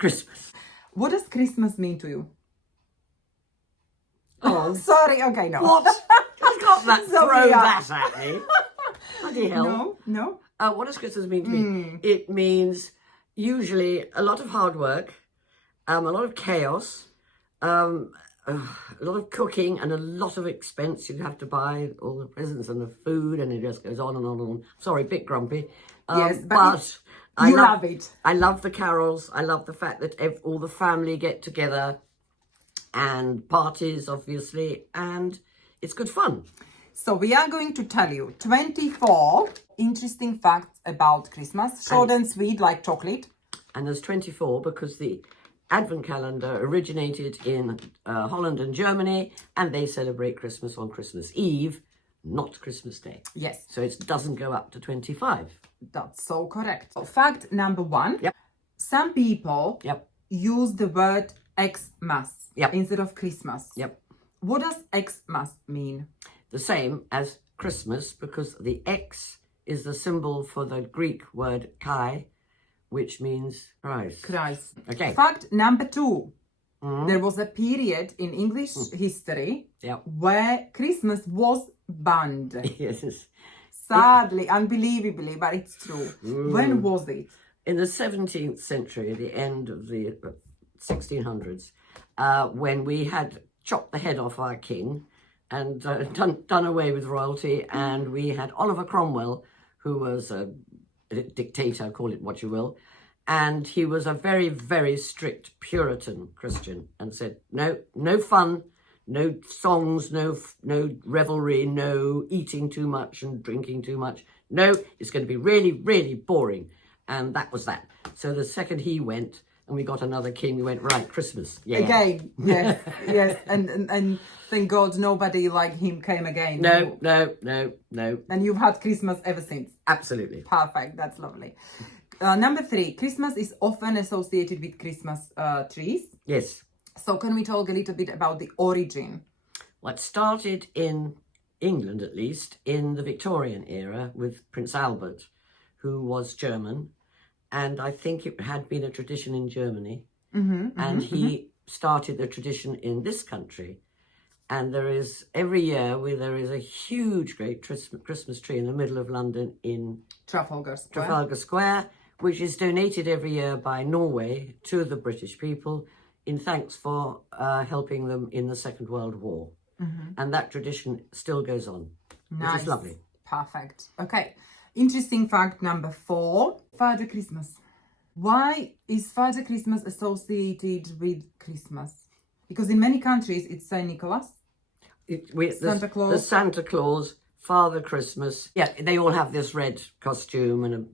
Christmas. What does Christmas mean to you? Oh, Sorry, okay, no. what? I got that. Sorry, Throw yeah. that at me. Bloody hell. No. What does Christmas mean to me? It means usually a lot of hard work, a lot of chaos, a lot of cooking and a lot of expense. You have to buy all the presents and the food, and it just goes on and on and on. Sorry, a bit grumpy. Yes, but you love it. I love the carols. I love the fact that all the family get together and parties, obviously, and it's good fun. So we are going to tell you 24 interesting facts about Christmas. Short and sweet, like chocolate. And there's 24 because the Advent calendar originated in Holland and Germany, and they celebrate Christmas on Christmas Eve, not Christmas Day. Yes. So it doesn't go up to 25. That's so correct. So fact number 1. Yep. Some people use the word Xmas instead of Christmas. Yep. What does Xmas mean? The same as Christmas, because the X is the symbol for the Greek word Kai, which means Christ. Christ. Okay. Fact number 2. There was a period in English history where Christmas was banned. Yes. Sadly, unbelievably, but it's true. When was it? In the 17th century, the end of the 1600s, when we had chopped the head off our king and done away with royalty, and we had Oliver Cromwell, who was a dictator, call it what you will, and he was a very, very strict Puritan Christian, and said, no fun, no songs, no revelry, no eating too much and drinking too much. No, it's going to be really, really boring. And that was that. So the second he went and we got another king, we went, right, Christmas. Yeah. Again, yes, yes. And thank God nobody like him came again. No. And you've had Christmas ever since. Absolutely. Perfect, that's lovely. Number 3, Christmas is often associated with Christmas trees. Yes. So can we talk a little bit about the origin? Well, it started in England, at least, in the Victorian era with Prince Albert, who was German. And I think it had been a tradition in Germany. And he started the tradition in this country. And there is, every year, there is a huge, great Christmas tree in the middle of London in Trafalgar Square, which is donated every year by Norway to the British people in thanks for helping them in the Second World War. And that tradition still goes on, which is lovely. Perfect. Okay. Interesting fact number 4, Father Christmas. Why is Father Christmas associated with Christmas? Because in many countries it's Saint Nicholas, Santa Claus. The Santa Claus, Father Christmas. Yeah, they all have this red costume and a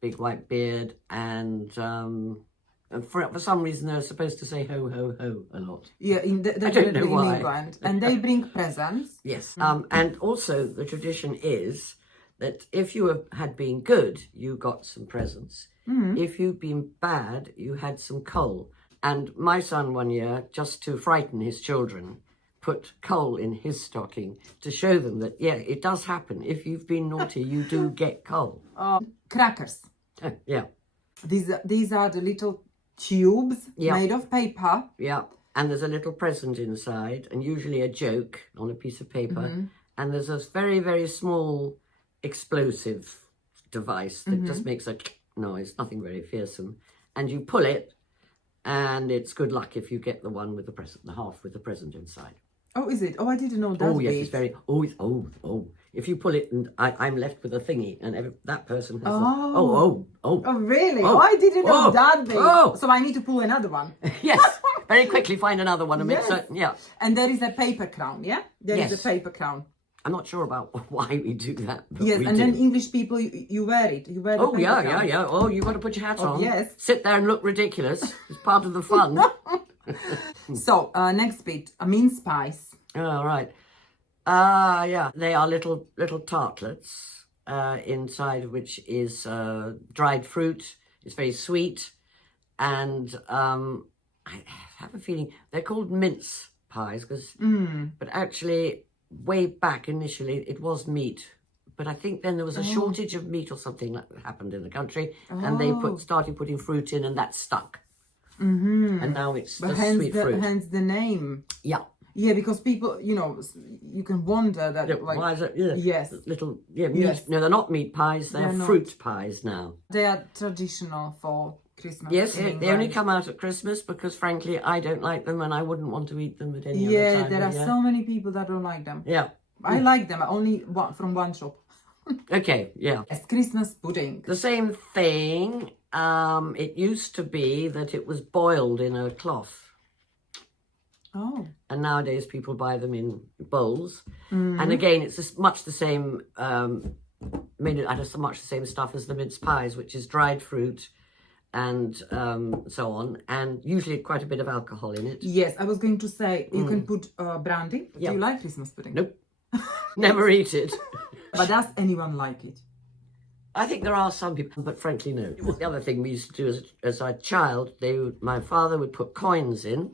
big white beard, and for some reason they're supposed to say ho, ho, ho a lot. Yeah, I don't know why. In England. And they bring presents. Yes. And also the tradition is that if you had been good, you got some presents. If you'd been bad, you had some coal. And my son one year, just to frighten his children, put coal in his stocking to show them that, yeah, it does happen. If you've been naughty, you do get coal. Crackers. Yeah. These are the little tubes made of paper. Yeah. And there's a little present inside, and usually a joke on a piece of paper. And there's a very, very small explosive device that just makes a noise, nothing very fearsome. And you pull it, and it's good luck if you get the one with the present, the half with the present inside. Oh, is it? Oh, I didn't know that. Oh, yes, it's very. Oh. If you pull it, and I'm left with a thingy, and that person has. Oh, really? Oh, I didn't know that bit. Oh. So I need to pull another one. Yes, very quickly find another one and make certain. Yeah. And there is a paper crown. Yeah, there is a paper crown. I'm not sure about why we do that. But yes, we and do. then English people, you wear it. You wear the paper crown. Yeah. Oh, you got to put your hat on. Yes. Sit there and look ridiculous. It's part of the fun. So, next bit, a mince pies. Oh, right. Yeah, they are little tartlets, inside of which is dried fruit. It's very sweet. And I have a feeling they're called mince pies, but actually way back initially it was meat. But I think then there was a shortage of meat or something that happened in the country, and they started putting fruit in, and that stuck. And now it's But just hence sweet fruit. hence the name. Yeah. Yeah, because people, you can wonder that, Yeah, like, why is it? Yeah. yes, Little, yeah, meat. Yes. No, they're not meat pies, they're They're not. fruit pies now. they are traditional for Christmas. Yes, in they only England. come out at Christmas because, frankly, I don't like them and I wouldn't want to eat them at any other Yeah, time. there of are year. so many people that don't like them. Yeah. I like them, only from one shop. Okay, yeah. Yes, Christmas pudding. The same thing. It used to be that it was boiled in a cloth. Oh. And nowadays people buy them in bowls. And again, it's just much the same, made it out of much the same stuff as the mince pies, which is dried fruit and so on, and usually quite a bit of alcohol in it. Yes, I was going to say, you can put brandy. Yeah. Do you like Christmas pudding? Nope. Never eat it. But does anyone like it? I think there are some people, but frankly, no. The other thing we used to do as a child, my father would put coins in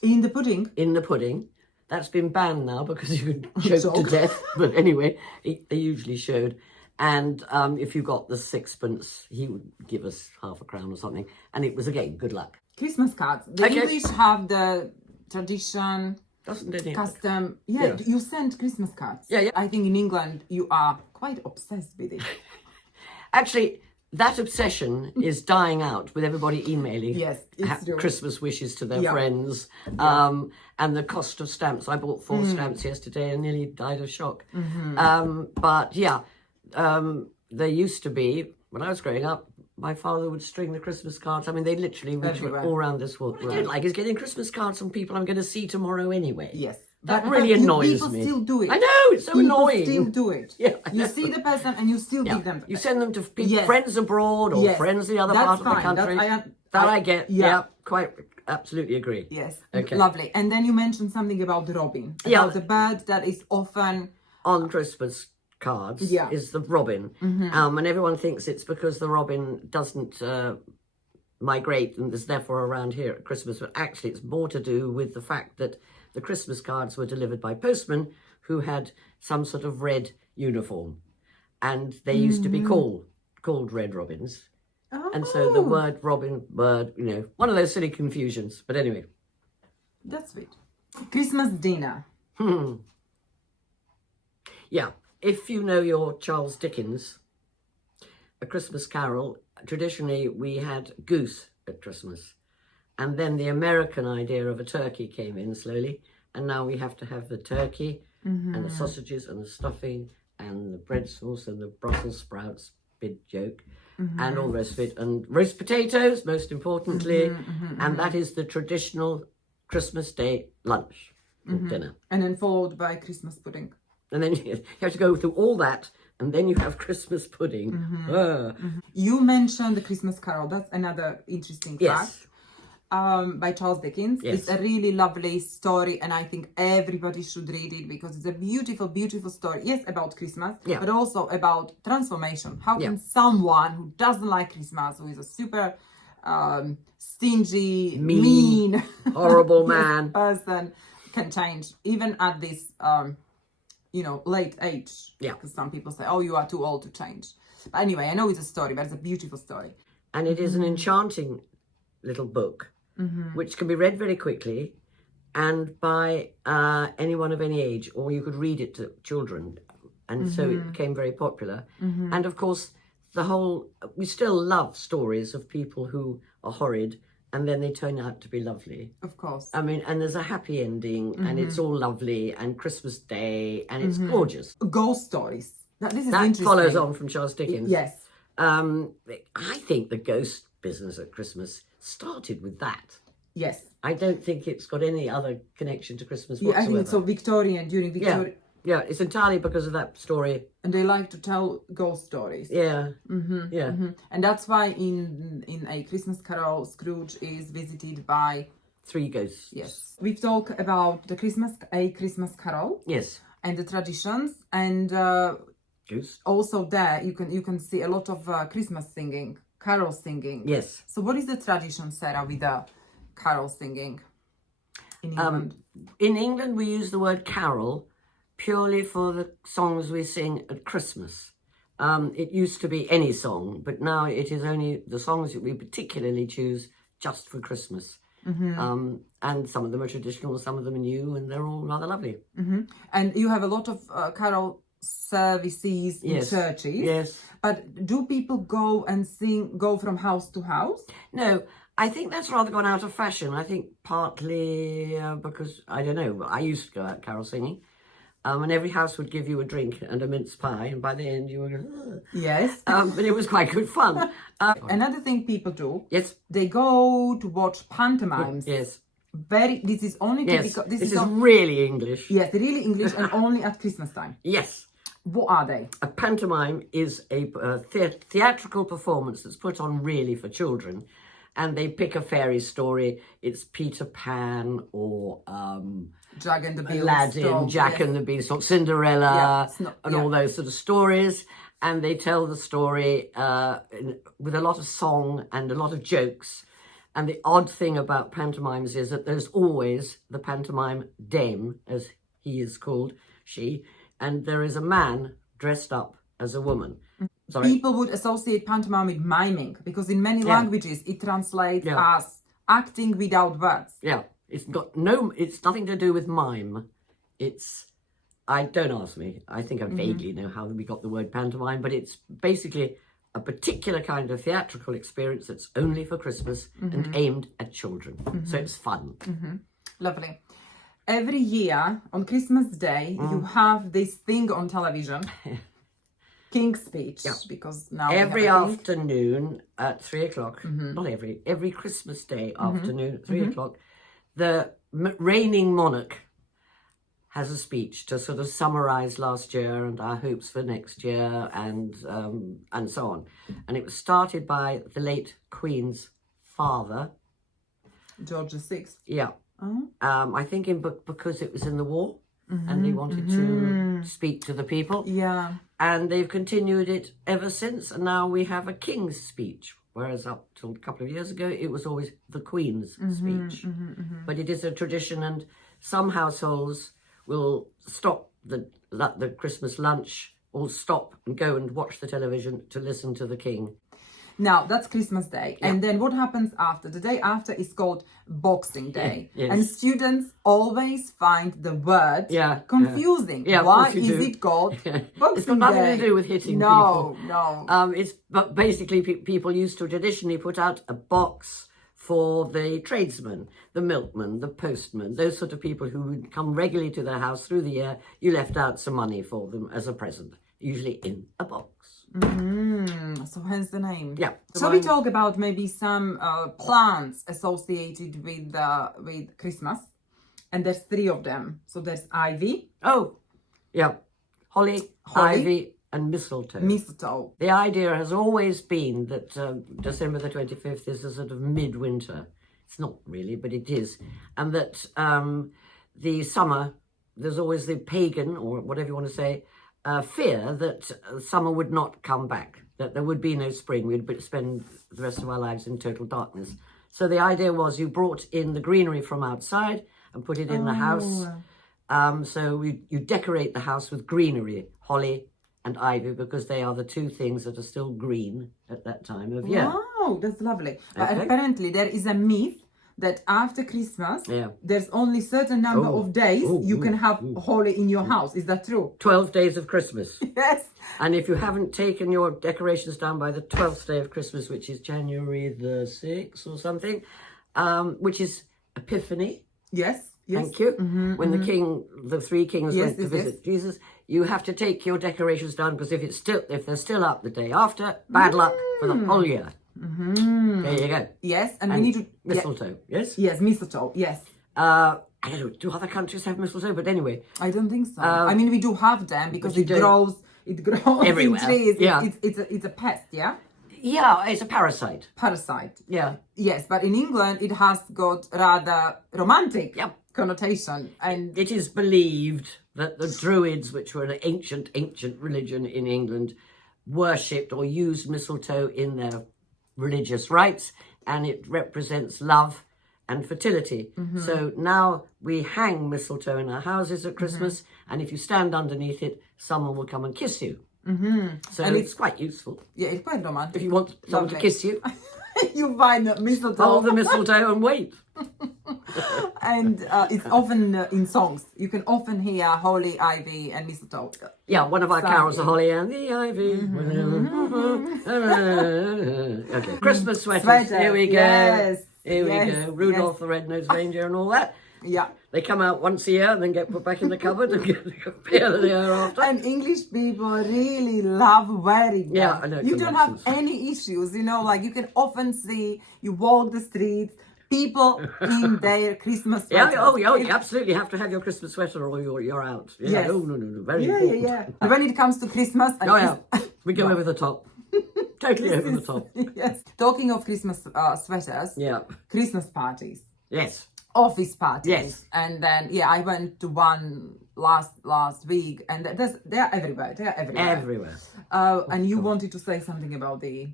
In the pudding? the pudding. That's been banned now because you could choke to death. But anyway, they usually showed. And if you got the sixpence, he would give us £0.50 or something. And it was, again, good luck. Christmas cards. The English have the tradition, Doesn't it? custom. Yeah, you send Christmas cards. Yeah. I think in England you are quite obsessed with it. Actually, that obsession is dying out with everybody emailing Yes, it's true. Christmas wishes to their Yeah. friends. And the cost of stamps. I bought 4 stamps yesterday and nearly died of shock. But yeah, there used to be, when I was growing up, my father would string the Christmas cards. I mean, they literally reach Everywhere. all around this world. What I don't like is getting Christmas cards from people I'm going to see tomorrow anyway. Yes. That But really annoys people me. still do it. I know, it's so People annoying. still do it. Yeah, I You know. see the person and you still give them. You send them to Yes. friends abroad or Yes. friends in the other That's part of the fine. country. That's- I get. yeah. Yeah, quite absolutely agree. Yes. Okay. Lovely. And then you mentioned something about the robin. Yeah. About the bird that is often. On Christmas cards Yeah. is the robin. And everyone thinks it's because the robin doesn't migrate and is therefore around here at Christmas. But actually, it's more to do with the fact that the Christmas cards were delivered by postmen who had some sort of red uniform. And they used to be called red robins. And so the word robin, bird, one of those silly confusions. But anyway. That's sweet. Christmas dinner. Yeah, if you know your Charles Dickens, A Christmas Carol, traditionally we had goose at Christmas. And then the American idea of a turkey came in slowly. And now we have to have the turkey and the sausages and the stuffing and the bread sauce and the Brussels sprouts, big joke, and all the rest of it. And roast potatoes, most importantly. And that is the traditional Christmas Day lunch or dinner. And then followed by Christmas pudding. And then you have to go through all that, and then you have Christmas pudding. You mentioned the Christmas Carol. That's another interesting fact. By Charles Dickens. Yes. It's a really lovely story, and I think everybody should read it because it's a beautiful, beautiful story. Yes, about Christmas, but also about transformation. How can someone who doesn't like Christmas, who is a super stingy, mean horrible man, person, can change even at this late age. Yeah. Because some people say, oh, you are too old to change. But anyway, I know it's a story, but it's a beautiful story. And it is an enchanting little book, which can be read very quickly and by anyone of any age, or you could read it to children. And so it became very popular. And of course, we still love stories of people who are horrid and then they turn out to be lovely. Of course. I mean, and there's a happy ending and it's all lovely and Christmas Day and it's gorgeous. Ghost stories. This is That interesting. follows on from Charles Dickens. Yes. I think the ghost business at Christmas started with that. Yes. I don't think it's got any other connection to Christmas Yeah, whatsoever. I think it's so Victorian, during Victoria. Yeah, it's entirely because of that story. And they like to tell ghost stories. Yeah, And that's why in A Christmas Carol, Scrooge is visited by 3 ghosts. Yes. We've talked about A Christmas Carol. Yes. And the traditions, and Goose. also there you can see a lot of Christmas singing, carol singing. Yes. So what is the tradition, Sarah, with the carol singing in England? In England, we use the word carol purely for the songs we sing at Christmas. It used to be any song, but now it is only the songs that we particularly choose just for Christmas. And some of them are traditional, some of them are new, and they're all rather lovely. And you have a lot of carol services in churches. Yes. But do people go and go from house to house? No, I think that's rather gone out of fashion. I think partly because, I don't know, I used to go out carol singing. And every house would give you a drink and a mince pie, and by the end you were... Yes. But it was quite good fun. Another thing people do, yes, they go to watch pantomimes. Yes. This is only typical. This is really English. Yes, really English, and only at Christmas time. Yes. What are they? A pantomime is a theatrical performance that's put on really for children, and they pick a fairy story. It's Peter Pan or Jack and the Beanstalk, Aladdin, Jack and the Beanstalk, Cinderella, and all those sort of stories. And they tell the story with a lot of song and a lot of jokes. And the odd thing about pantomimes is that there's always the pantomime dame, as he is called, she, and there is a man dressed up as a woman. Sorry. People would associate pantomime with miming because in many languages it translates as acting without words. Yeah, it's nothing to do with mime. Don't ask me. I think I vaguely know how we got the word pantomime, but it's basically a particular kind of theatrical experience that's only for Christmas and aimed at children. So it's fun. Lovely. Every year on Christmas Day, you have this thing on television, King's Speech, because now every afternoon at 3 o'clock, not every Christmas Day afternoon at 3 o'clock, the reigning monarch has a speech to sort of summarise last year and our hopes for next year and so on. And it was started by the late Queen's father, George VI. Yeah. I think because it was in the war and they wanted to speak to the people. Yeah. And they've continued it ever since. And now we have a King's Speech, whereas up till a couple of years ago, it was always the Queen's speech. But it is a tradition, and some households will stop the Christmas lunch or stop and go and watch the television to listen to the King. Now, that's Christmas Day. Yeah. And then what happens after? The day after is called Boxing Day. Yes. And students always find the word confusing. Yeah, why is it called Boxing Day? It's got nothing to do with hitting people. No. But basically people used to traditionally put out a box for the tradesmen, the milkman, the postman, those sort of people who would come regularly to their house through the year. You left out some money for them as a present, usually in a box. So hence the name. Yeah. So we talk about maybe some plants associated with Christmas, and there's 3 of them. So there's ivy. Oh, yeah, holly, ivy, and mistletoe. Mistletoe. The idea has always been that December the 25th is a sort of midwinter. It's not really, but it is, and that the summer, there's always the pagan, or whatever you want to say, fear that summer would not come back, that there would be no spring, we'd spend the rest of our lives in total darkness. So the idea was you brought in the greenery from outside and put it in the house. So you decorate the house with greenery, holly and ivy, because they are the 2 things that are still green at that time of year. Wow, that's lovely. Okay. Apparently there is a myth that after Christmas, there's only certain number of days you can have holly in your house. Is that true? 12 days of Christmas. Yes. And if you haven't taken your decorations down by the 12th day of Christmas, which is January the 6th or something, which is Epiphany. Yes. Thank you. When the 3 kings went to visit Jesus, you have to take your decorations down, because if they're still up the day after, bad luck for the whole year. There you go. Yes, and we need to mistletoe. Yes. Yes, mistletoe. Yes. I don't know. Do other countries have mistletoe? But anyway, I don't think so. I mean, we do have them because it grows everywhere. In trees. Yeah. It's a pest. Yeah. Yeah, it's a parasite. Yeah. Yes, but in England it has got rather romantic connotation, and it is believed that the Druids, which were an ancient religion in England, worshipped or used mistletoe in their religious rites, and it represents love and fertility. So now we hang mistletoe in our houses at Christmas, and if you stand underneath it, someone will come and kiss you. So and it's quite useful. Yeah, it's quite romantic. If you want someone to kiss you. you find mistletoe. Hold the mistletoe and wait. And it's often in songs. You can often hear holly, ivy, and mistletoe. Yeah, one of our carols, the holly and the ivy. Okay, Christmas sweaters. Sweater, Here we go. yes, Here we yes, go. Rudolph the Red-Nosed Reindeer and all that. Yeah. They come out once a year and then get put back in the cupboard and get appear the year after. And English people really love wearing them. Yeah, I know. You don't have any issues, you know, like you can often see, you walk the streets, people in their Christmas sweaters. Yeah, you absolutely have to have your Christmas sweater or you're out. Yeah, Yes. Oh, no, very Yeah, important. yeah. And when it comes to Christmas... And Oh, yeah. We go over the top. Totally over the top. Yes. Talking of Christmas sweaters, Yeah. Christmas parties, Yes. office parties. Yes. And then, yeah, I went to one last week and they're everywhere. They're everywhere. Everywhere. And you wanted to say something about the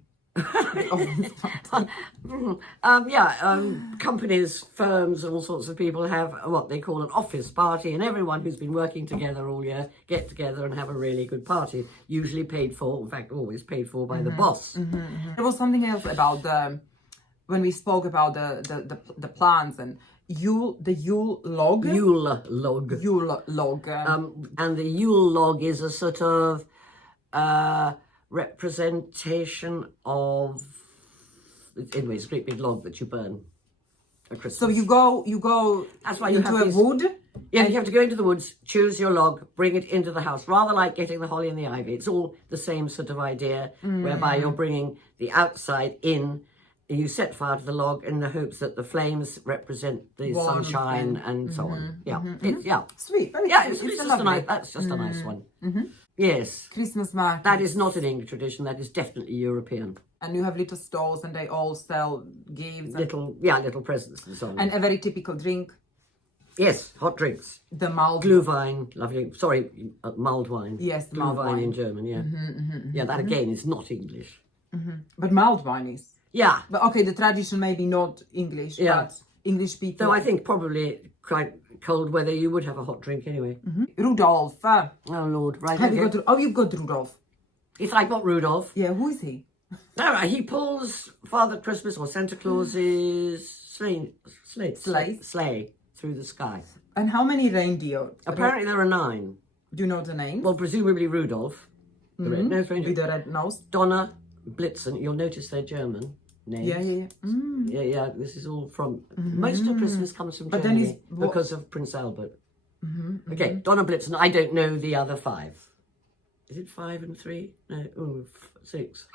office party. Companies, firms, and all sorts of people have what they call an office party, and everyone who's been working together all year get together and have a really good party, usually paid for, in fact, always paid for by the boss. There was something else about when we spoke about the plants and the Yule log. Yule log. Yule log. And the Yule log is a sort of representation of, anyway, it's a great big log that you burn at Christmas. So you go That's why you into have a these- wood. Yeah, you have to go into the woods, choose your log, bring it into the house, rather like getting the holly and the ivy. It's all the same sort of idea, whereby you're bringing the outside in, and you set fire to the log in the hopes that the flames represent the Warmth sunshine and so on. Yeah, it's, yeah. Sweet. Very Yeah, sweet. it's just a lovely. nice, that's just a nice one. Yes, Christmas market. that is not an English tradition, that is definitely European. And you have little stores and they all sell gifts. Little presents and so on. And a very typical drink, Yes, hot drinks. the mulled Glühwein, lovely. Sorry, mulled wine. Yes, mulled Glühwein wine. in German, yeah. Yeah, that again is not English. But mulled wine is. Yeah, But okay, the tradition maybe not English, Yeah. but English people. though I think probably quite cold weather you would have a hot drink anyway. Rudolph. Oh Lord, right. Have okay. you got? You've got Rudolph. It's like what Rudolph. Yeah, who is he? All right, he pulls Father Christmas or Santa Claus's sleigh through the sky. And how many reindeer? Apparently there are 9. Do you know the name? Well, presumably Rudolph, the red-nosed reindeer. With the red nose. Donna, Blitzen. You'll notice they're German names. Yeah. Yeah. This is all from most of Christmas comes from But then Germany he's- because of Prince Albert. Okay, Donna Blitzen. I don't know the other 5. Is it 5 and 3? No, 6.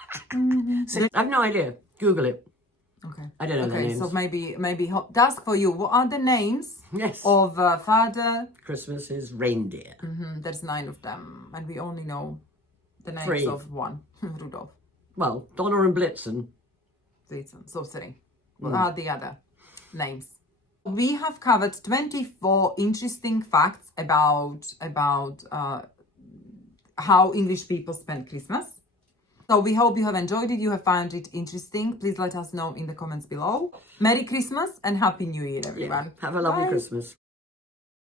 Six. I have no idea. Google it. Okay. I don't know their Okay, names. so maybe task for you. What are the names Yes. of Father? Christmas is reindeer. There's 9 of them, and we only know the names 3. of one, Rudolph. Well, Donna and Blitzen. So 3. What are the other names? We have covered 24 interesting facts about how English people spend Christmas. So we hope you have enjoyed it, you have found it interesting. Please let us know in the comments below. Merry Christmas and Happy New Year, everyone. Have a lovely Bye. Christmas.